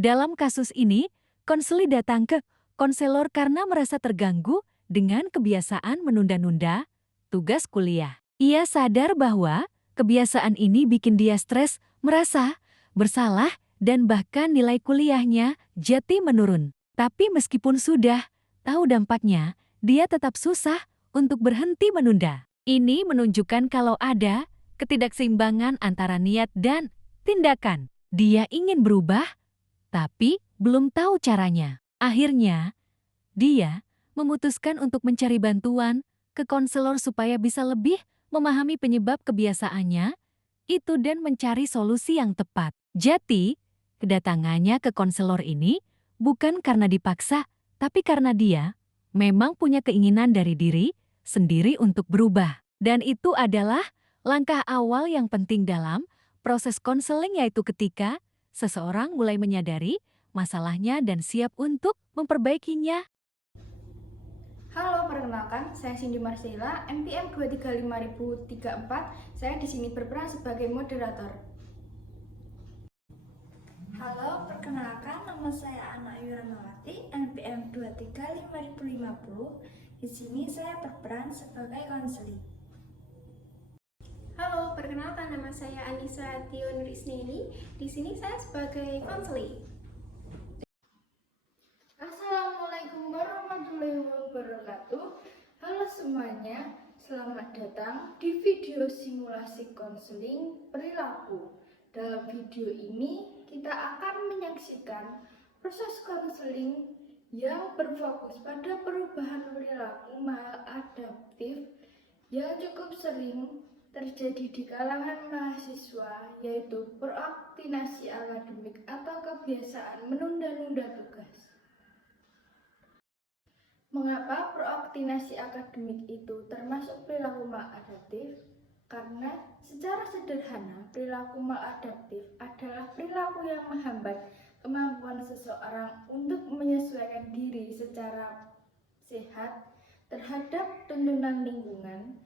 Dalam kasus ini, konseli datang ke konselor karena merasa terganggu dengan kebiasaan menunda-nunda tugas kuliah. Ia sadar bahwa kebiasaan ini bikin dia stres, merasa bersalah, dan bahkan nilai kuliahnya jadi menurun. Tapi meskipun sudah tahu dampaknya, dia tetap susah untuk berhenti menunda. Ini menunjukkan kalau ada ketidakseimbangan antara niat dan tindakan. Dia ingin berubah, tapi belum tahu caranya. Akhirnya, dia memutuskan untuk mencari bantuan ke konselor supaya bisa lebih memahami penyebab kebiasaannya itu dan mencari solusi yang tepat. Jadi, kedatangannya ke konselor ini bukan karena dipaksa, tapi karena dia memang punya keinginan dari diri sendiri untuk berubah. Dan itu adalah langkah awal yang penting dalam proses konseling, yaitu ketika seseorang mulai menyadari masalahnya dan siap untuk memperbaikinya. Halo, perkenalkan, saya Cindy Marcella, NPM 235.034. Saya di sini berperan sebagai moderator. Halo, perkenalkan nama saya Ana Yuramawati, NPM 235.050. Di sini saya berperan sebagai konseling. Halo, perkenalkan nama saya Anissa Tion Risneni. Di sini saya sebagai konseling. Assalamualaikum warahmatullahi wabarakatuh. Halo semuanya, selamat datang di video simulasi konseling perilaku. Dalam video ini kita akan menyaksikan proses konseling yang berfokus pada perubahan perilaku maladaptif yang cukup sering terjadi di kalangan mahasiswa, yaitu prokrastinasi akademik atau kebiasaan menunda-nunda tugas. Mengapa prokrastinasi akademik itu termasuk perilaku maladaptif? Karena secara sederhana, perilaku maladaptif adalah perilaku yang menghambat kemampuan seseorang untuk menyesuaikan diri secara sehat terhadap tuntunan lingkungan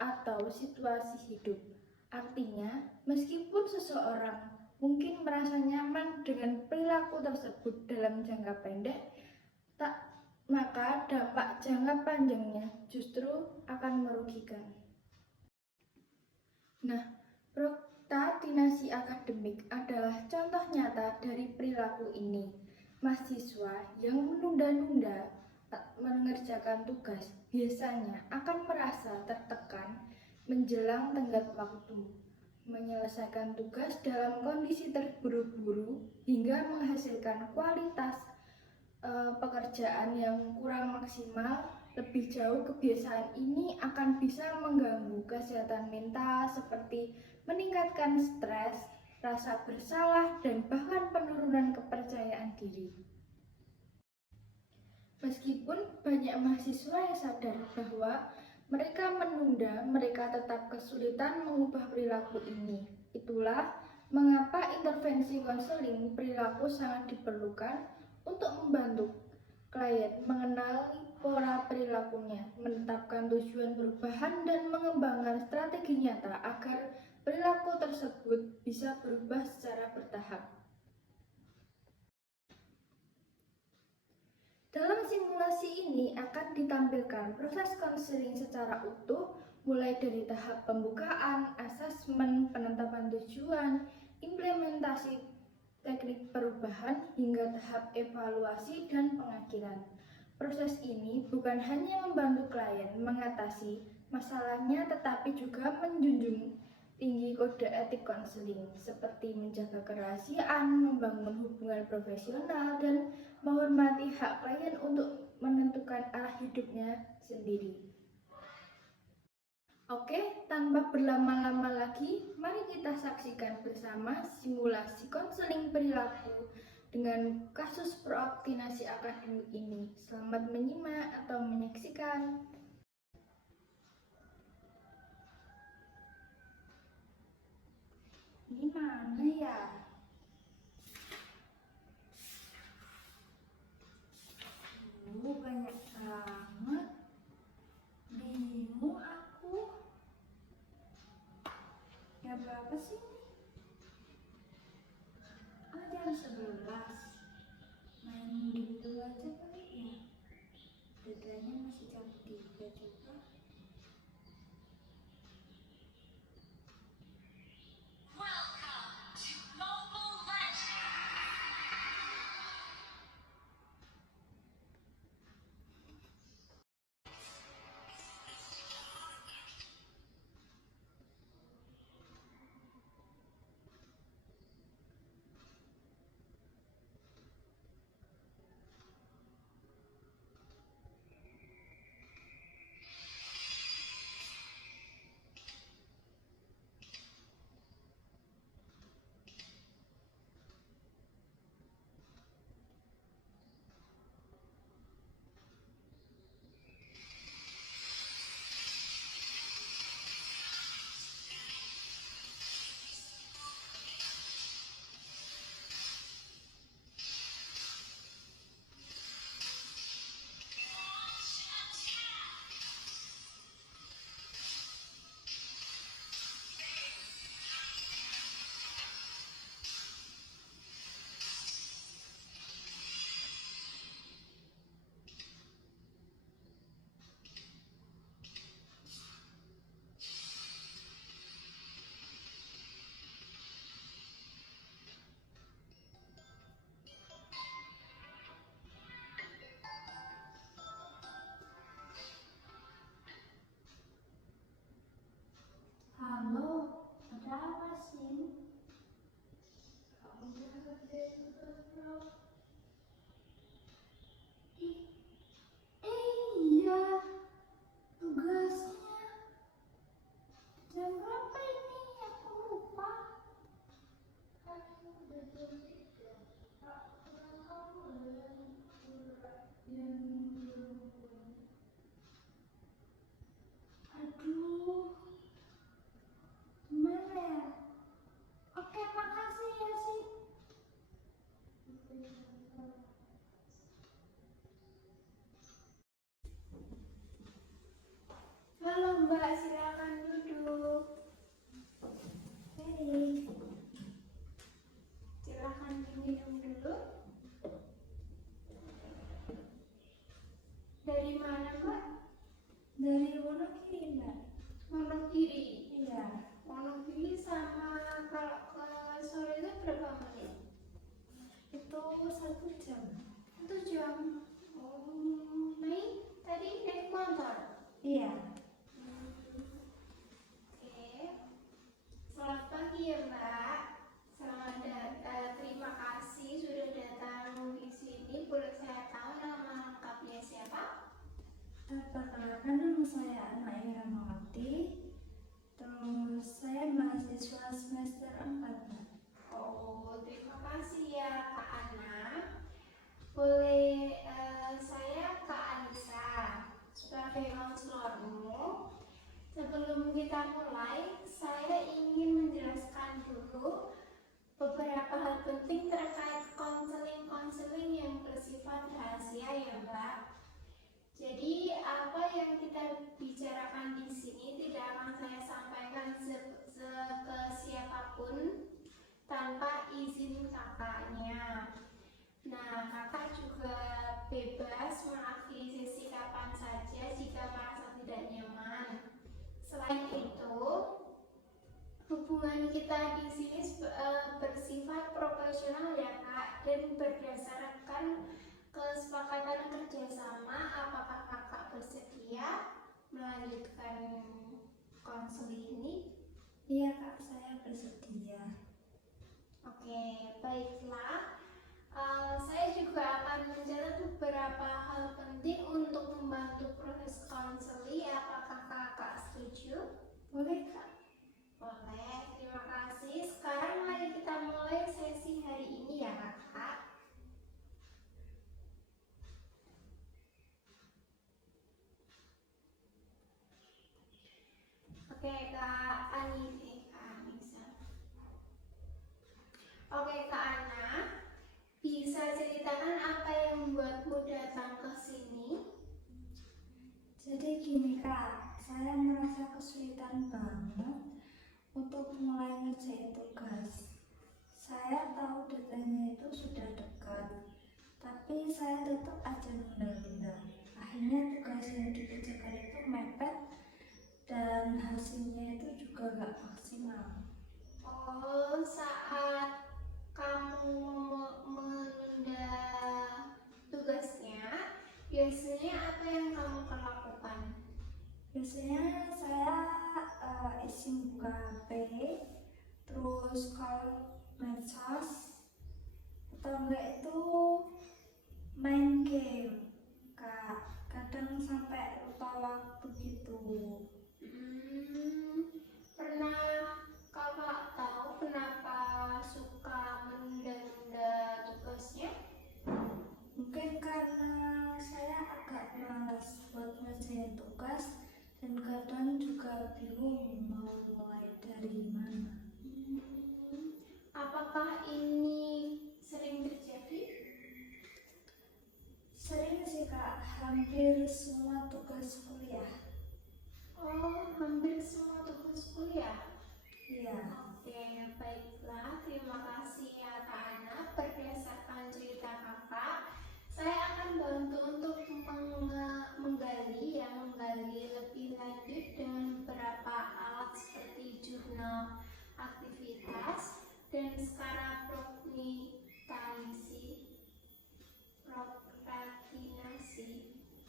atau situasi hidup. Artinya, meskipun seseorang mungkin merasa nyaman dengan perilaku tersebut dalam jangka pendek, maka dampak jangka panjangnya justru akan merugikan. Nah, prokrastinasi akademik adalah contoh nyata dari perilaku ini. Mahasiswa yang menunda-nunda mengerjakan tugas biasanya akan merasa tertekan menjelang tenggat waktu, menyelesaikan tugas dalam kondisi terburu-buru hingga menghasilkan kualitas pekerjaan yang kurang maksimal. Lebih jauh, kebiasaan ini akan bisa mengganggu kesehatan mental seperti meningkatkan stres, rasa bersalah, dan bahkan penurunan kepercayaan diri. Meskipun banyak mahasiswa yang sadar bahwa mereka menunda, mereka tetap kesulitan mengubah perilaku ini. Itulah mengapa intervensi konseling perilaku sangat diperlukan untuk membantu klien mengenali pola perilakunya, menetapkan tujuan perubahan, dan mengembangkan strategi nyata agar perilaku tersebut bisa berubah secara bertahap. Dalam simulasi ini akan ditampilkan proses konseling secara utuh, mulai dari tahap pembukaan, asesmen, penetapan tujuan, implementasi teknik perubahan, hingga tahap evaluasi dan pengakhiran. Proses ini bukan hanya membantu klien mengatasi masalahnya, tetapi juga menjunjung tinggi kode etik konseling, seperti menjaga kerahasiaan, membangun hubungan profesional, dan menghormati hak klien untuk menentukan arah hidupnya sendiri. Oke, tanpa berlama-lama lagi, mari kita saksikan bersama simulasi konseling perilaku dengan kasus prokrastinasi akademik ini. Selamat menyimak atau menyaksikan. Ini mana ya? Banyak banget. Bingung aku. Ya berapa sih? Oh, jam 11. aja kali ya. Deadline-nya masih jam 3 juga. Halo, ada apa sih? Iya, tugasnya jam berapa ini? Aku lupa. Aduh, gimana ya? Oke, makasih ya sih. Halo Mbak, silakan duduk. Baik. Silakan diminum dulu. Dari mana Mbak? Dari Wonogiri, Mbak. Wonogiri. Iya. Wonogiri sama kalau ke sore itu berapa menit? Itu 1 jam. 1 jam. Oh, naik motor. Iya. Oke. Selamat pagi ya Mbak. Selamat datang. Terima kasih sudah datang di sini. Boleh saya tahu nama lengkapnya siapa? Perkenalkan, nama saya Ana Iramawati. Terus saya mahasiswa semester 4, Mbak. Oh, terima kasih ya Kak Ana. Boleh saya Kak Anissa sebagai konselormu. Sebelum kita mulai, saya ingin menjelaskan dulu beberapa hal penting terkait konseling yang bersifat rahasia ya Mbak. Jadi apa yang kita bicarakan di sini tidak akan saya sampaikan ke siapapun tanpa izin kakaknya. Nah, kakak juga bebas mengakhiri sesi kapan saja jika merasa tidak nyaman. Selain itu, hubungan kita di sini bersifat profesional ya Kak, dan berdasarkan kesepakatan kerjasama. Apakah kakak bersedia melanjutkan konseling ini? Iya, Kak, saya bersedia. Oke, baiklah. Saya juga akan mencatat beberapa hal penting untuk membantu proses konseling. Apakah kakak setuju? Boleh, Kak? Boleh, terima kasih. Sekarang mari kita mulai sesi hari ini ya kakak. Oke Kak Anissa. Oke Kak Ana, bisa ceritakan apa yang membuatmu datang ke sini? Jadi gini, Kak, saya merasa kesulitan banget untuk mulai ngerjain tugas. Saya tahu deadline-nya itu sudah dekat, tapi saya tetap aja nunda-nunda. Akhirnya tugas yang dikerjakan itu mepet dan hasilnya itu juga gak maksimal. Oh, saat kamu menunda tugasnya, biasanya apa yang kamu lakukan? Biasanya saya isi buka HP, terus scroll medsos, atau enggak itu main game, Kak. Kadang sampai lupa waktu gitu. Pernah kakak tahu kenapa suka menunda-nunda tugasnya? Mungkin karena saya agak malas buat ngerjain tugas dan kadang juga bingung mau mulai dari mana. Apakah ini sering terjadi? Sering sih Kak, hampir semua tugas kuliah. Oh, hampir semua tugas kuliah. Iya. Oke, baiklah. Terima kasih ya Kak Ana. Berdasarkan cerita kakak, saya akan bantu untuk menggali lebih lanjut dengan beberapa alat seperti jurnal aktivitas dan skala prokrastinasi.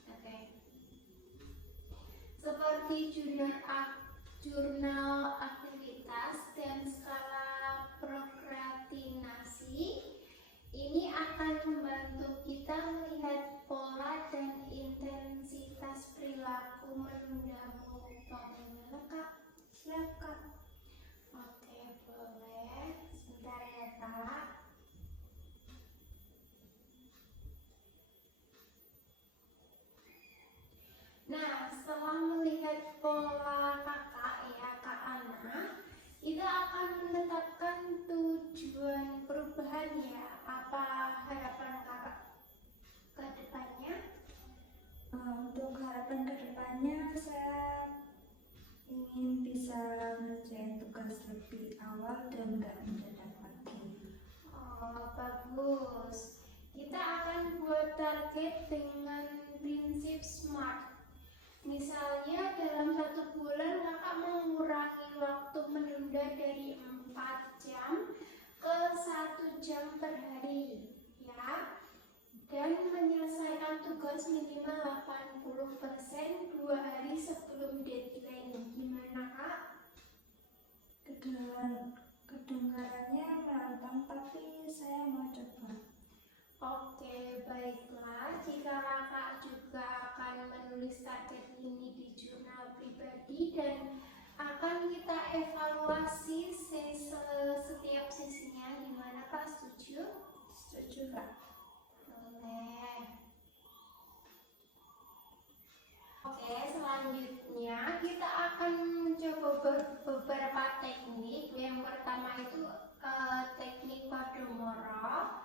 Oke. Seperti jurnal aktivitas dan skala prokrastinasi, ini akan membantu kita melihat pola dan intensitas perilaku menunda-nunda. Bagaimana Kak? Siap Kak. Oke, boleh. Sebentar ya Kak. Nah, setelah melihat pola kakak ya Kak Ana, kita akan menetapkan tujuan perubahan ya. Apa harapan kakak ke depannya? Untuk harapan kedepannya saya ingin bisa ngerjain tugas lebih awal dan nggak mendadak lagi. Oh, bagus. Kita akan buat target dengan prinsip SMART. Misalnya dalam 1 bulan kakak mengurangi waktu menunda dari 4 jam ke 1 jam per hari ya, dan menyelesaikan tugas minimal 80% 2 hari sebelum deadline. Gimana Kak? Kedengarannya menantang, tapi saya mau coba. Oke, baiklah. Jika kakak juga akan menulis target ini di jurnal pribadi dan akan kita evaluasi setiap sesinya. Gimana Kak? Setuju? Setuju Kak. Boleh. Oke, selanjutnya kita akan mencoba beberapa teknik. Yang pertama itu teknik Pomodoro.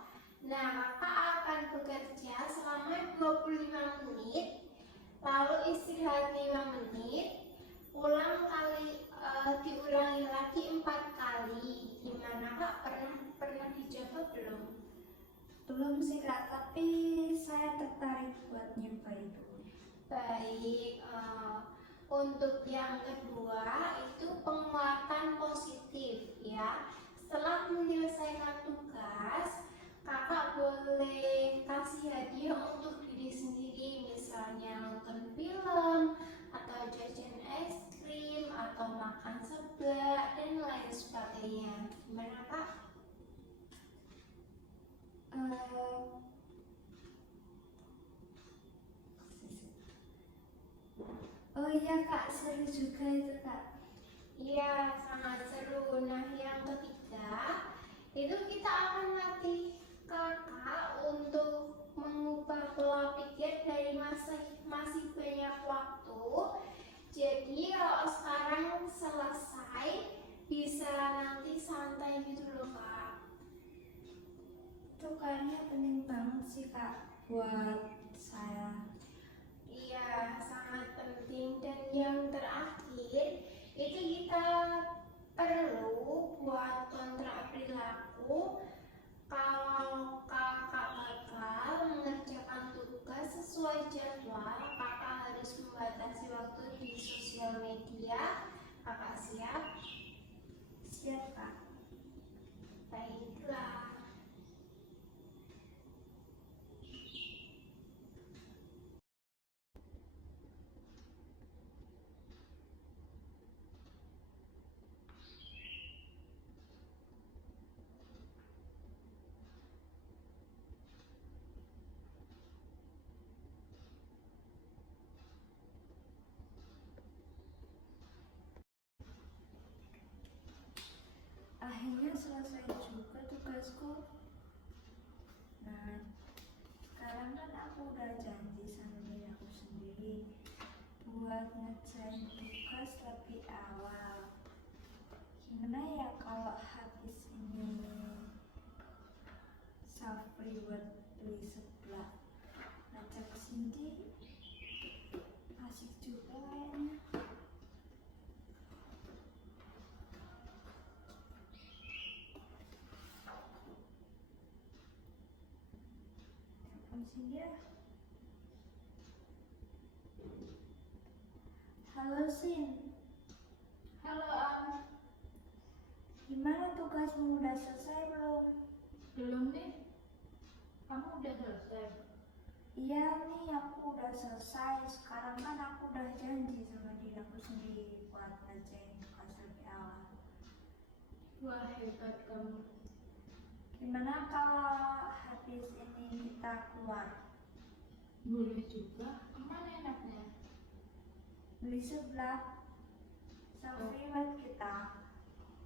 Nah, kakak akan bekerja selama 25 menit, lalu istirahat 5 menit, diulangi lagi 4 kali. Gimana Kak? Pernah dicoba belum? Belum sih Kak, tapi saya tertarik buat nyoba itu. Baik, untuk yang kedua itu penguatan positif ya. Setelah menyelesaikan tugas, kakak boleh kasih hadiah untuk diri sendiri, misalnya nonton film, atau jajan es krim, atau makan seblak, dan lain sebagainya. Gimana Kak? Oh iya Kak, seru juga itu Kak. Iya, sangat seru. Nah, yang ketiga, itu kita akan latih kakak untuk mengubah pola pikir dari masih banyak waktu. Jadi, kalau sekarang selesai, bisa nanti santai gitu loh, Kak. Itu kayaknya penting banget sih Kak buat saya. Iya, sangat penting. Dan yang terakhir, itu kita perlu buat kontrak perilaku. Kalau kakak gagal sesuai jadwal, kakak harus membatasi waktu di sosial media. Kakak siap? Siap, Kak. Baiklah. Akhirnya selesai juga tugasku. Nah, sekarang kan aku udah janji sama diri aku sendiri buat ngerjain tugas lebih awal. Gimana ya kalau habis ini self reward beli sebelah ngajak Cindy, asik juga kayaknya. Cindy ya. Halo Sin, Halo Am, gimana tugasmu udah selesai belum? belum nih. Kamu udah selesai? Iya nih, aku udah selesai. Sekarang kan aku udah janji sama diri aku sendiri buat ngerjain tugas lebih awal. Wah, hebat kamu. Gimana kalau habis ini kita keluar? Boleh juga. Kemana enaknya? Beli sebelah self reward kita.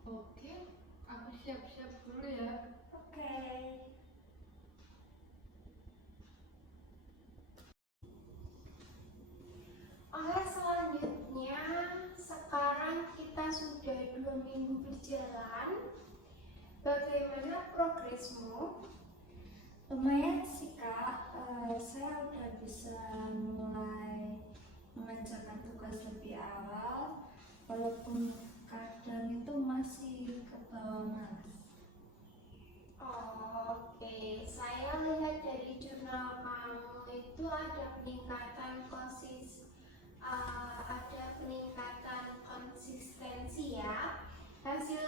Oke, aku siap-siap dulu ya. Oke. Oke, selanjutnya sekarang kita sudah 2 minggu berjalan. Bagaimana progresmu? Lumayan sih Kak, saya udah bisa mulai mengerjakan tugas lebih awal, walaupun kadang itu masih kebawa malas. Oke, saya lihat dari jurnal kamu itu ada peningkatan konsistensi ya. Hasil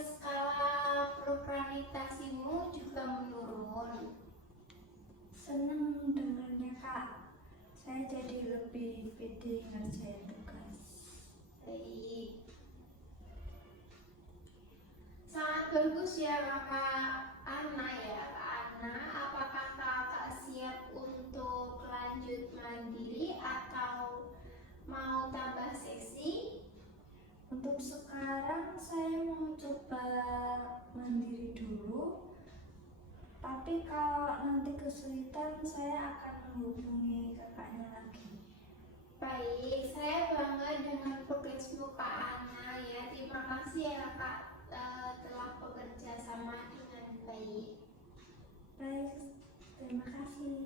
skala prokrastinasimu juga menurun. Seneng dengarnya Kak, saya jadi lebih pede ngerjain tugas. Baik. Sangat bagus ya Kakak Ana ya. Kak Ana, apakah Kakak siap untuk lanjut mandiri atau mau tambah sesi? Untuk sekarang saya mau coba mandiri dulu, tapi kalau nanti kesulitan saya akan menghubungi kakaknya lagi. Baik, saya bangga dengan progresmu Kak Ana ya. Terima kasih ya Kak telah bekerja sama dengan baik. Baik, terima kasih.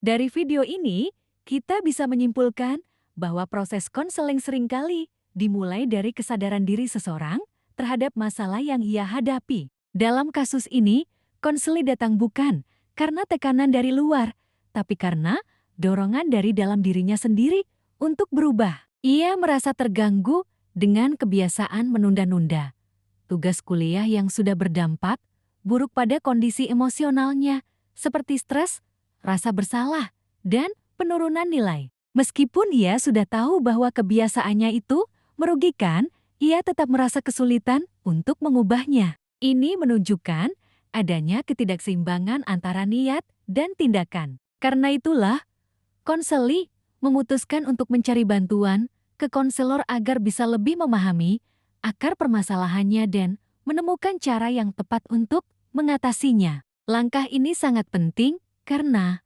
Dari video ini, kita bisa menyimpulkan bahwa proses konseling seringkali dimulai dari kesadaran diri seseorang terhadap masalah yang ia hadapi. Dalam kasus ini, konseling datang bukan karena tekanan dari luar, tapi karena dorongan dari dalam dirinya sendiri untuk berubah. Ia merasa terganggu dengan kebiasaan menunda-nunda tugas kuliah yang sudah berdampak buruk pada kondisi emosionalnya, seperti stres, rasa bersalah, dan penurunan nilai. Meskipun ia sudah tahu bahwa kebiasaannya itu merugikan, ia tetap merasa kesulitan untuk mengubahnya. Ini menunjukkan adanya ketidakseimbangan antara niat dan tindakan. Karena itulah, konseling memutuskan untuk mencari bantuan ke konselor agar bisa lebih memahami akar permasalahannya dan menemukan cara yang tepat untuk mengatasinya. Langkah ini sangat penting karena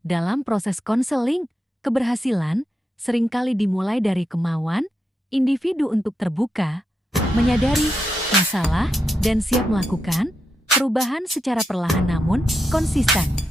dalam proses konseling, keberhasilan seringkali dimulai dari kemauan individu untuk terbuka, menyadari masalah, dan siap melakukan perubahan secara perlahan namun konsisten.